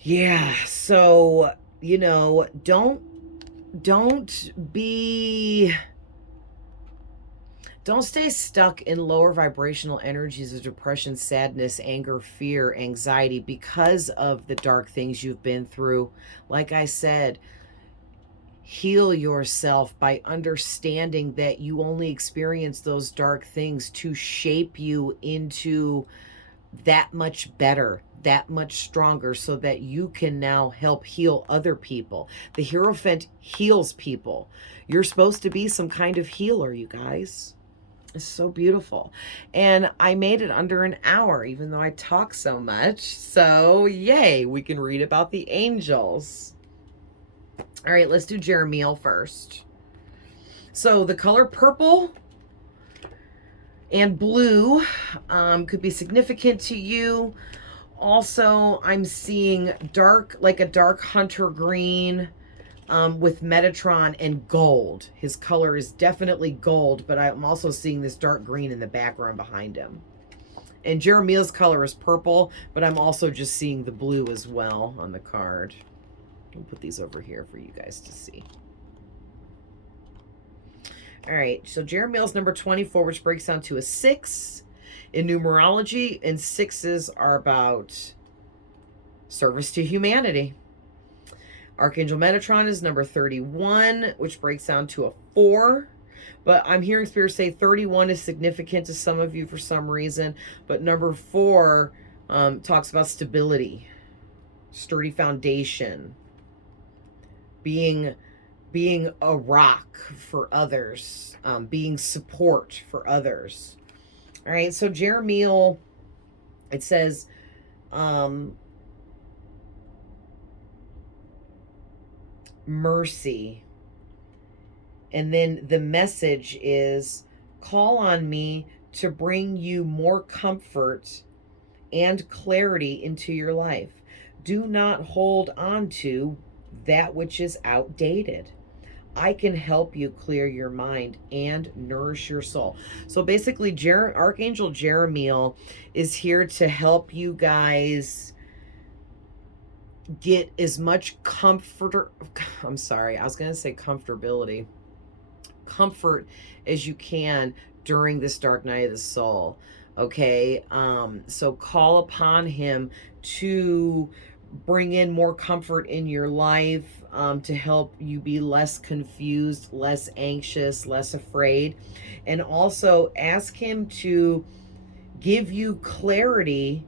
Yeah, so, don't stay stuck in lower vibrational energies of depression, sadness, anger, fear, anxiety because of the dark things you've been through. Like I said, heal yourself by understanding that you only experience those dark things to shape you into that much better, that much stronger, so that you can now help heal other people. The Hierophant heals people. You're supposed to be some kind of healer, you guys. It's so beautiful. And I made it under an hour, even though I talk so much. So yay, we can read about the angels. All right, let's do Jeremiel first. So the color purple and blue could be significant to you. Also, I'm seeing dark, like a dark hunter green with Metatron and gold. His color is definitely gold, but I'm also seeing this dark green in the background behind him. And Jeremiel's color is purple, but I'm also just seeing the blue as well on the card. I'll put these over here for you guys to see. All right, so Jeremiel's number 24, which breaks down to a 6 in numerology, and 6s are about service to humanity. Archangel Metatron is number 31, which breaks down to a 4. But I'm hearing Spirit say 31 is significant to some of you for some reason. But number 4 talks about stability, sturdy foundation, being a rock for others, being support for others. All right, so Jeremiel, it says, mercy. And then the message is, call on me to bring you more comfort and clarity into your life. Do not hold on to that which is outdated. I can help you clear your mind and nourish your soul. So basically, Archangel Jeremiel is here to help you guys get as much comfort. I'm sorry, I was going to say comfortability. Comfort as you can during this dark night of the soul. Okay, so call upon him to bring in more comfort in your life, to help you be less confused, less anxious, less afraid. And also ask him to give you clarity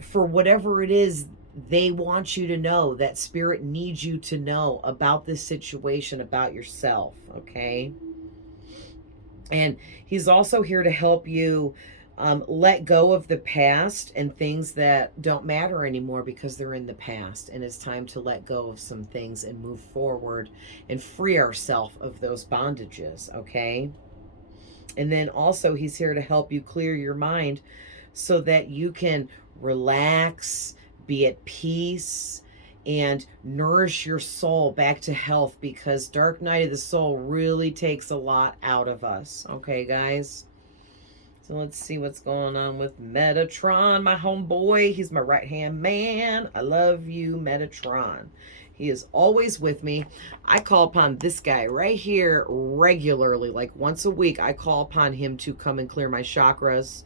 for whatever it is they want you to know, that Spirit needs you to know about this situation, about yourself, okay? And he's also here to help you let go of the past and things that don't matter anymore because they're in the past. And it's time to let go of some things and move forward and free ourselves of those bondages, okay? And then also he's here to help you clear your mind so that you can relax, be at peace, and nourish your soul back to health, because dark night of the soul really takes a lot out of us. Okay, guys? So let's see what's going on with Metatron, my homeboy. He's my right-hand man. I love you, Metatron. He is always with me. I call upon this guy right here regularly, like once a week. I call upon him to come and clear my chakras,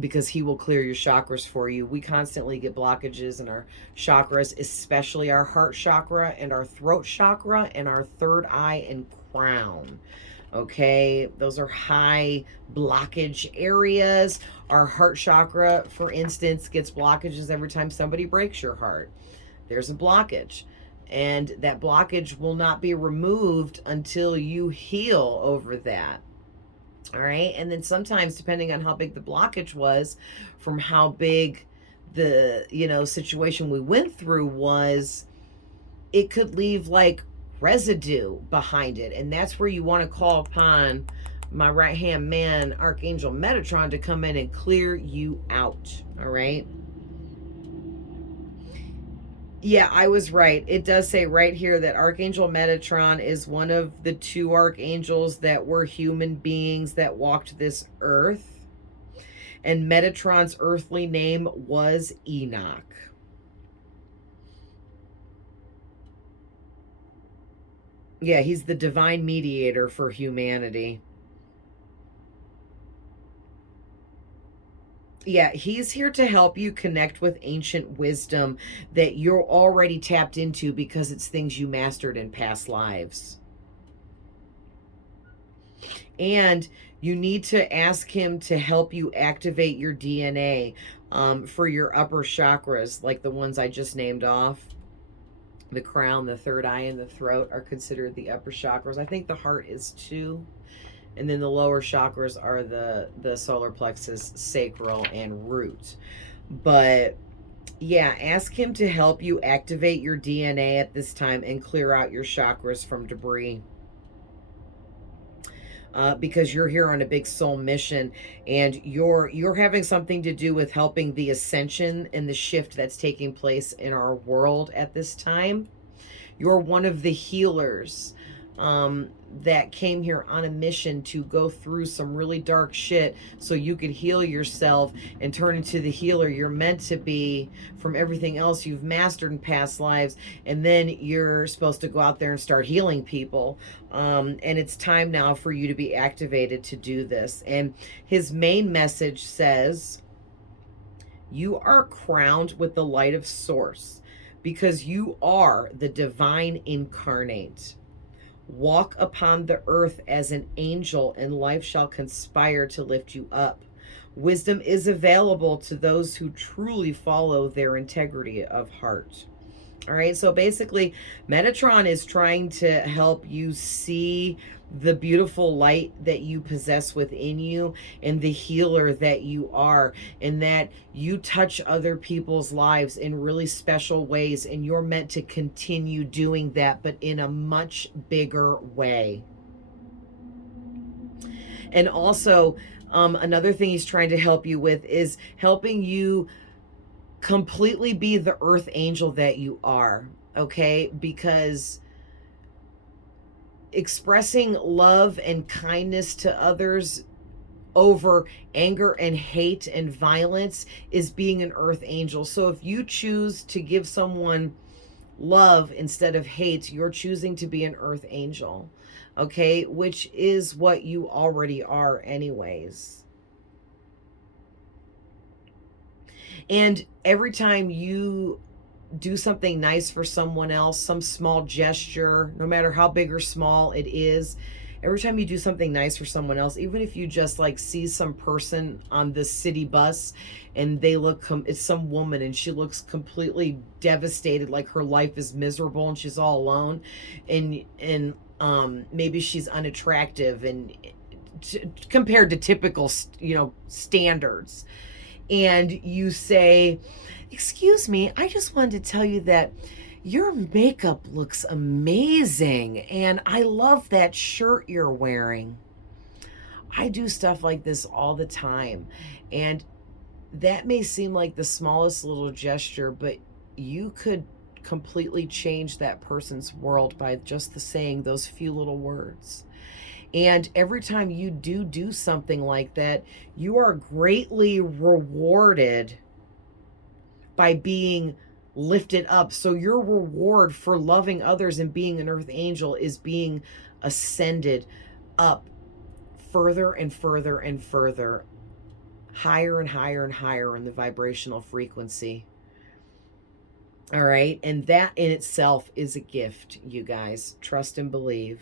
because he will clear your chakras for you. We constantly get blockages in our chakras, especially our heart chakra and our throat chakra and our third eye and crown. Okay, those are high blockage areas. Our heart chakra, for instance, gets blockages every time somebody breaks your heart. There's a blockage, and that blockage will not be removed until you heal over that. All right, and then sometimes, depending on how big the blockage was, from how big the situation we went through was, it could leave like residue behind it. And that's where you want to call upon my right hand man, Archangel Metatron, to come in and clear you out. All right. Yeah, I was right. It does say right here that Archangel Metatron is one of the 2 archangels that were human beings that walked this earth. And Metatron's earthly name was Enoch. Yeah, he's the divine mediator for humanity. Yeah, he's here to help you connect with ancient wisdom that you're already tapped into because it's things you mastered in past lives. And you need to ask him to help you activate your DNA for your upper chakras, like the ones I just named off. The crown, the third eye, and the throat are considered the upper chakras. I think the heart is too. And then the lower chakras are the solar plexus, sacral, and root. But Yeah, ask him to help you activate your DNA at this time and clear out your chakras from debris. Because you're here on a big soul mission, and you're having something to do with helping the ascension and the shift that's taking place in our world at this time. You're one of the healers that came here on a mission to go through some really dark shit so you could heal yourself and turn into the healer you're meant to be from everything else you've mastered in past lives. And then you're supposed to go out there and start healing people. And it's time now for you to be activated to do this. And his main message says, you are crowned with the light of Source, because you are the divine incarnate. Walk upon the earth as an angel, and life shall conspire to lift you up. Wisdom is available to those who truly follow their integrity of heart. All right, so basically, Metatron is trying to help you see the beautiful light that you possess within you and the healer that you are, and that you touch other people's lives in really special ways, and you're meant to continue doing that, but in a much bigger way. And also, another thing he's trying to help you with is helping you completely be the earth angel that you are, okay? Because expressing love and kindness to others over anger and hate and violence is being an earth angel. So if you choose to give someone love instead of hate, you're choosing to be an earth angel, okay? Which is what you already are anyways. And every time you do something nice for someone else, some small gesture, no matter how big or small it is, every time you do something nice for someone else, even if you just like see some person on the city bus and they look, it's some woman and she looks completely devastated, like her life is miserable and she's all alone, and maybe she's unattractive and compared to typical, standards. And you say, excuse me, I just wanted to tell you that your makeup looks amazing and I love that shirt you're wearing. I do stuff like this all the time, and that may seem like the smallest little gesture, but you could completely change that person's world by just saying those few little words. And every time you do something like that, you are greatly rewarded by being lifted up. So your reward for loving others and being an earth angel is being ascended up further and further and further, higher and higher and higher in the vibrational frequency. All right. And that in itself is a gift, you guys. Trust and believe.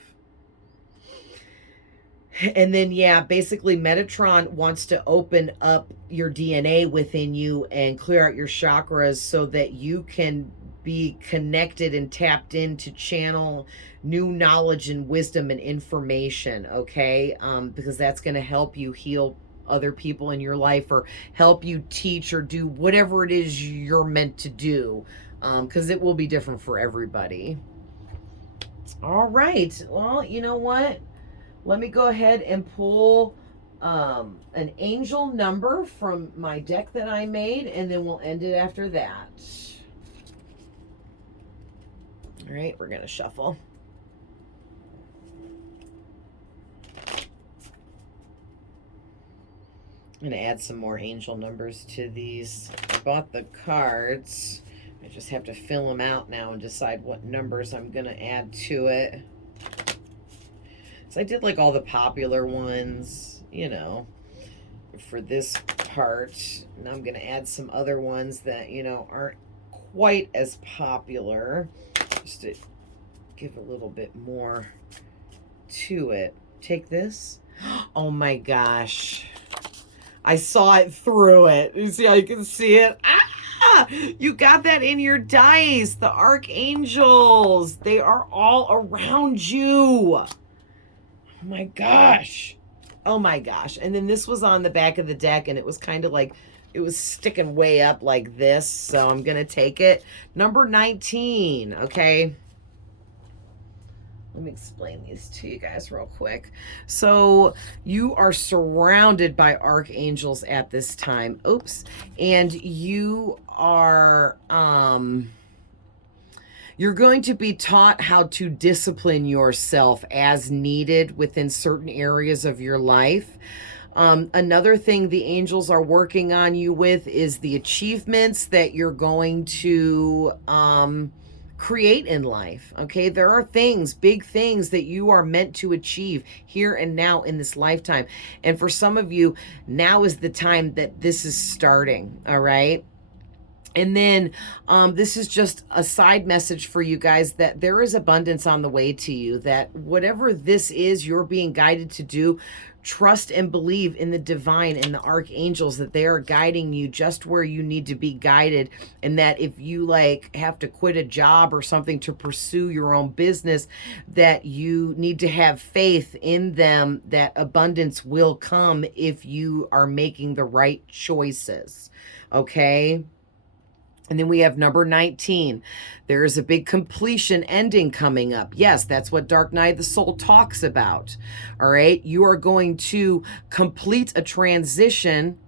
And then, yeah, basically Metatron wants to open up your DNA within you and clear out your chakras so that you can be connected and tapped in to channel new knowledge and wisdom and information, okay? Because that's going to help you heal other people in your life, or help you teach or do whatever it is you're meant to do, because it will be different for everybody. All right. Well, you know what? Let me go ahead and pull an angel number from my deck that I made, and then we'll end it after that. All right, we're going to shuffle. I'm going to add some more angel numbers to these. I bought the cards. I just have to fill them out now and decide what numbers I'm going to add to it. So I did like all the popular ones, for this part. And I'm going to add some other ones that, aren't quite as popular, just to give a little bit more to it. Take this. Oh my gosh. I saw it through it. You see how you can see it? Ah! You got that in your dice. The archangels. They are all around you. Oh my gosh. Oh my gosh. And then this was on the back of the deck, and it was kind of like it was sticking way up like this, so I'm going to take it. Number 19, okay? Let me explain these to you guys real quick. So you are surrounded by archangels at this time. Oops. And you are, you're going to be taught how to discipline yourself as needed within certain areas of your life. Another thing the angels are working on you with is the achievements that you're going to create in life. Okay, there are things, big things that you are meant to achieve here and now in this lifetime. And for some of you, now is the time that this is starting. All right. And then this is just a side message for you guys that there is abundance on the way to you, that whatever this is you're being guided to do, trust and believe in the divine and the archangels that they are guiding you just where you need to be guided. And that if you like have to quit a job or something to pursue your own business, that you need to have faith in them, that abundance will come if you are making the right choices. Okay. And then we have number 19. There is a big completion ending coming up. Yes, that's what Dark Night of the Soul talks about. All right. You are going to complete a transition,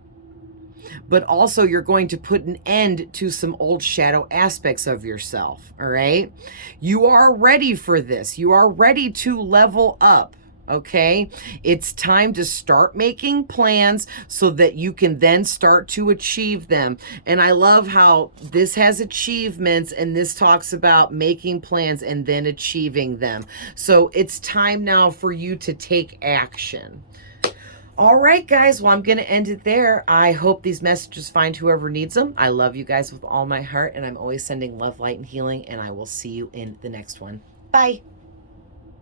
but also you're going to put an end to some old shadow aspects of yourself. All right. You are ready for this. You are ready to level up. Okay, it's time to start making plans so that you can then start to achieve them. And I love how this has achievements and this talks about making plans and then achieving them. So it's time now for you to take action. All right, guys. Well, I'm going to end it there. I hope these messages find whoever needs them. I love you guys with all my heart, and I'm always sending love, light, and healing, and I will see you in the next one. Bye.